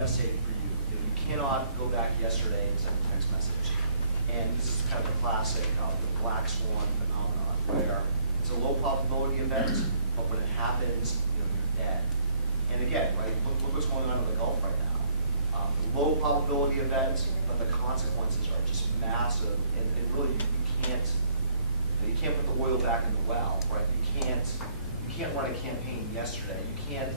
devastating for you. You cannot go back yesterday and send a text message. And this is kind of a classic of the black swan phenomenon, where it's a low probability event, but when it happens, you're dead. And again, right, look what's going on in the Gulf right now. Low probability event, but the consequences are just massive, and really you can't put the oil back in the well, right? You can't run a campaign yesterday. You can't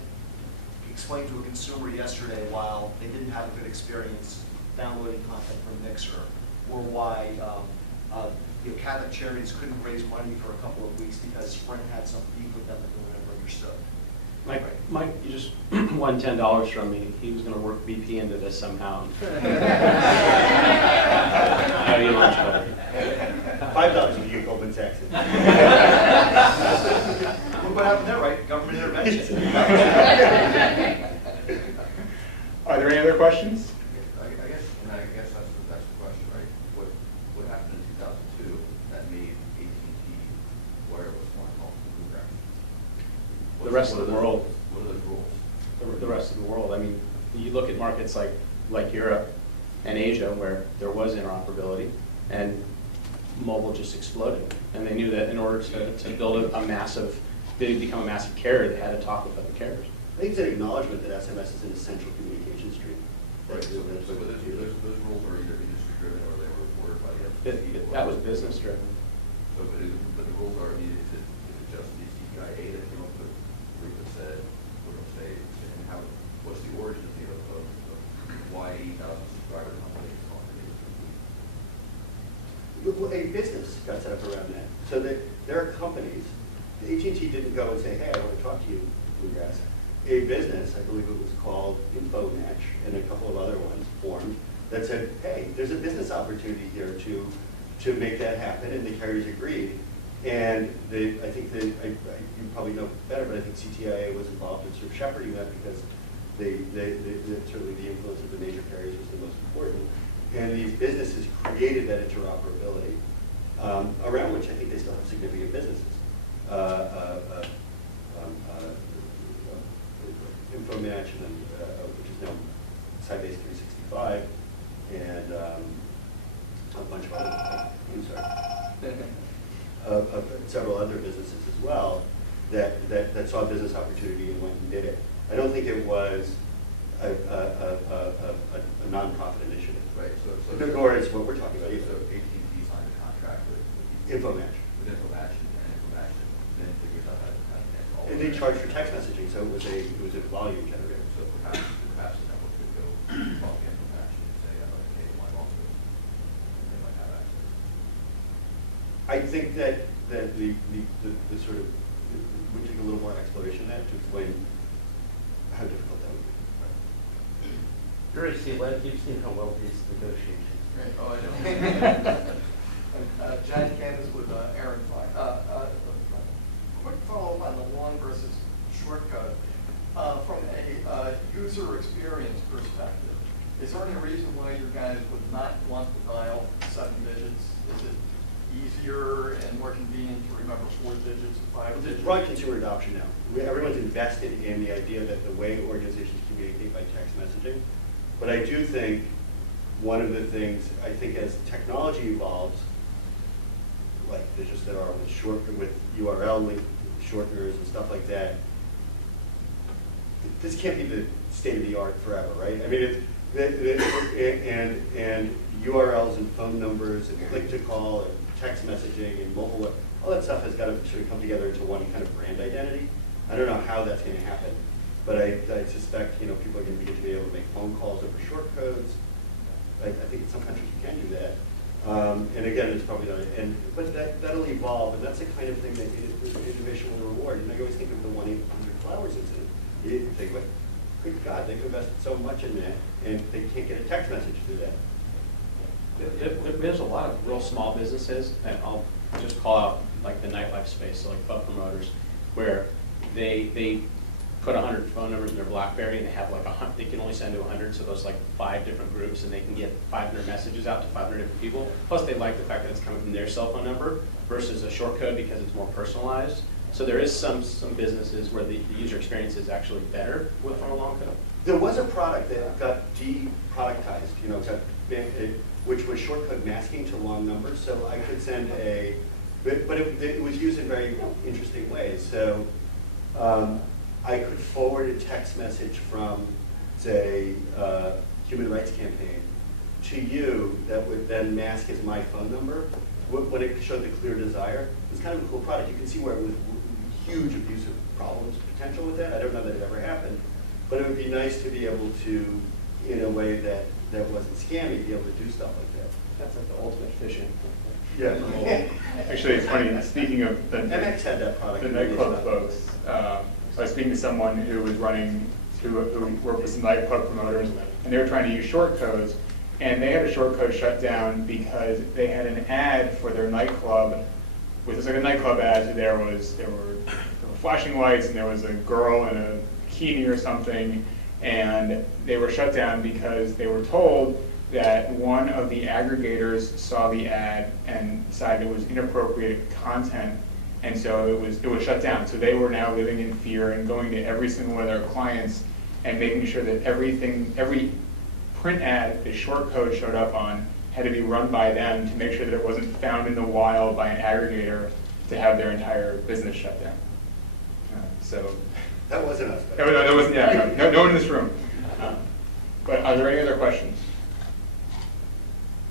explain to a consumer yesterday while they didn't have a good experience downloading content from Myxer, or why Catholic Charities couldn't raise money for a couple of weeks because Sprint had some beef with them that no one ever understood. Mike, you just won $10 from me. He was going to work BP into this somehow. How do you launch buddy? $5 if you get Goldman Sachs. Look what happened there, right? Government intervention. Are there any other questions? I guess that's the question, right? What happened in 2002 that made AT&T wireless more helpful program? The rest of the world. What are those rules? The rest of the world. I mean, you look at markets like Europe and Asia, where there was interoperability, and mobile just exploded. And they knew that in order to build become a massive carrier, they had to talk with other carriers. I think it's an acknowledgement that SMS is an essential communication stream. Right, so those rules are either industry driven or they were reported by the FCC. That was business driven. So, but the rules are, is it just the CPIA that came up with a group that said, we're going to say, and how, what's the origin of why 80,000 subscriber companies on Well, a business got set up around that. So that there are companies, AT&T didn't go and say, hey, I want to talk to you, Bluegrass. A business, I believe it was called InfoMatch, and a couple of other ones formed, that said, hey, there's a business opportunity here to make that happen, and the carriers agreed. And you probably know better, but I think CTIA was involved in sort of shepherding that because certainly the influence of the major carriers was the most important. And these businesses created that interoperability, around which I think they still have significant businesses. InfoMatch, which is now Sybase 365, and a bunch of other, several other businesses as well that saw a business opportunity and went and did it. I don't think it was a nonprofit initiative. Right, Nor is what we're talking about. So AT&T signed a contract with InfoMatch. and InfoMatch then figures out how to connect all. And they charged for text messaging, so it was a volume generator. So perhaps the network could go call InfoMatch and say, okay, my also, and they might have access. I think that the sort of would take a little more exploration of that to explain how difficult that would be. You've seen how well these negotiations. Right. Oh, I know. John Candace with Aaron Fine. Quick follow-up on the long versus short code. From a user experience perspective, is there any reason why you guys would not want to dial 7 digits? Is it easier and more convenient to remember 4 digits or 5 digits? It's broad consumer adoption now. Everyone's invested in the idea that the way organizations communicate by text messaging. But I do think one of the things, I think as technology evolves, like there are with URL link shorteners and stuff like that, this can't be the state of the art forever, right? I mean, and URLs and phone numbers and click to call and text messaging and mobile, all that stuff has got to sort of come together into one kind of brand identity. I don't know how that's going to happen, but I suspect people are going to begin to be able to make phone calls over short codes. I think in some countries you can do that. And again, it's probably not, but that'll evolve, and that's the kind of thing that innovation will reward. And I always think of the 1-800-Flowers incident. You think, but good God, they've invested so much in that, and they can't get a text message through that. There's a lot of real small businesses, and I'll just call out like the nightlife space, so like pub promoters, where they put 100 phone numbers in their BlackBerry, and they have like they can only send to 100, so those like 5 different groups, and they can get 500 messages out to 500 different people. Plus, they like the fact that it's coming from their cell phone number versus a short code because it's more personalized. So there is some businesses where the user experience is actually better from a long code. There was a product that got de-productized, which was shortcode masking to long numbers. So I could send but it was used in very interesting ways. So I could forward a text message from, say, Human Rights Campaign to you that would then mask as my phone number when it showed the clear desire. It was kind of a cool product. You can see where it was huge abusive problems potential with that. I don't know that it ever happened, but it would be nice to be able to, in a way that wasn't scammy, be able to do stuff like that. That's like the ultimate phishing. Yeah. Actually, it's funny, speaking of the MX had that product. the nightclub folks, I was speaking to someone who was who worked with some nightclub promoters, and they were trying to use short codes, and they had a short code shut down because they had an ad for their nightclub. It was like a nightclub ad, so there were flashing lights, and there was a girl in a bikini or something, and they were shut down because they were told that one of the aggregators saw the ad and decided it was inappropriate content, and so it was shut down. So they were now living in fear and going to every single one of their clients and making sure that every print ad the short code showed up on had to be run by them to make sure that it wasn't found in the wild by an aggregator to have their entire business shut down. So That wasn't us. that wasn't, yeah, no one in this room. But are there any other questions?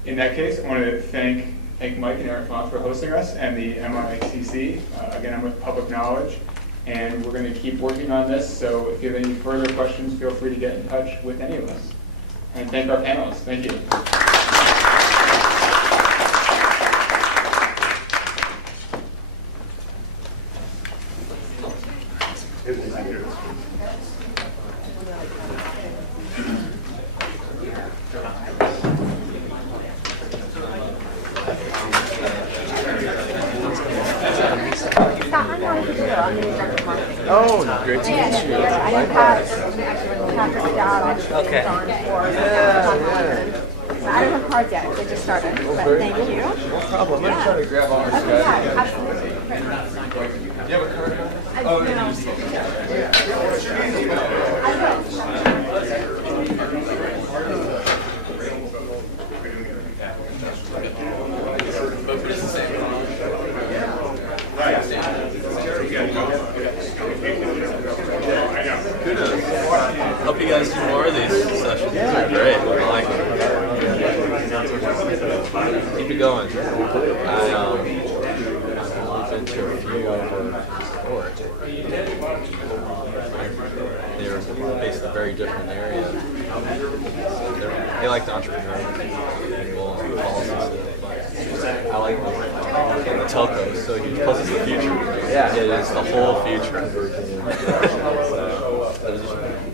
In that case, I want to thank Mike and Eric Font for hosting us and the MICC. Again, I'm with Public Knowledge, and we're going to keep working on this. So if you have any further questions, feel free to get in touch with any of us. And thank our panelists. Thank you. Oh, great to meet you. I didn't have Patrick's job. Okay. I don't have cards yet. They just started. But thank you. No problem. I'm trying to grab all our Okay, stuff. yeah, absolutely. Do you have a card? Oh, Hope you guys do more of these sessions. They're great. I like them. Keep it going. I've been to a few over sport. They're based in a very different area. They like the entrepreneurial people and policies, but I like the telcos. So huge. Plus, it's the future. Yeah, it is the whole future.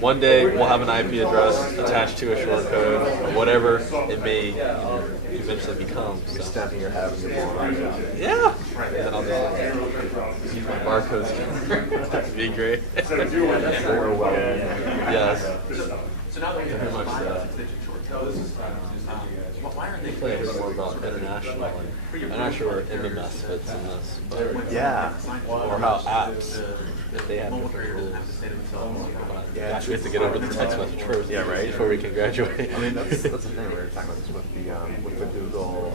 One day we'll have an IP address attached to a short code, or whatever it may eventually become. So. You're stamping your hat with your barcode. Yeah. And I'll just use my barcodes. That'd be great. Yes. So now that we Pretty much that. why aren't They play a bit more about international. I'm not sure where MMS fits in this, but Yeah. or how apps, if they have different rules. Yeah. We have to get over the text message first. Yeah, right. Before we can graduate. I mean, that's the thing. We were talking about this with the Google,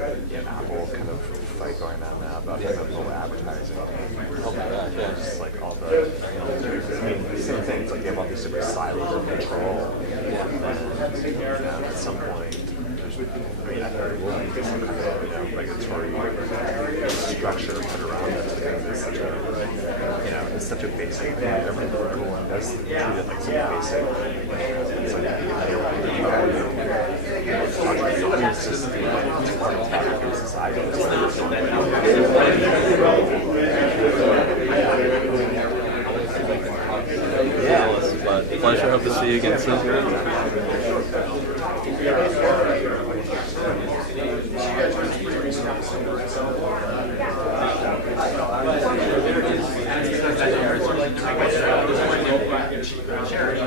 Apple kind of fight going on now about kind of low advertising. Oh my gosh, yeah. Just like all the, I mean, same thing. It's like you have all these different silos of control. And at some point, I mean, I think some kind of regulatory structure put around it because it's such a, it's such a basic thing. Everyone does treat it like something basic. It's like, it's just attack of society. Yeah, but pleasure. Hope to see you again soon. Jared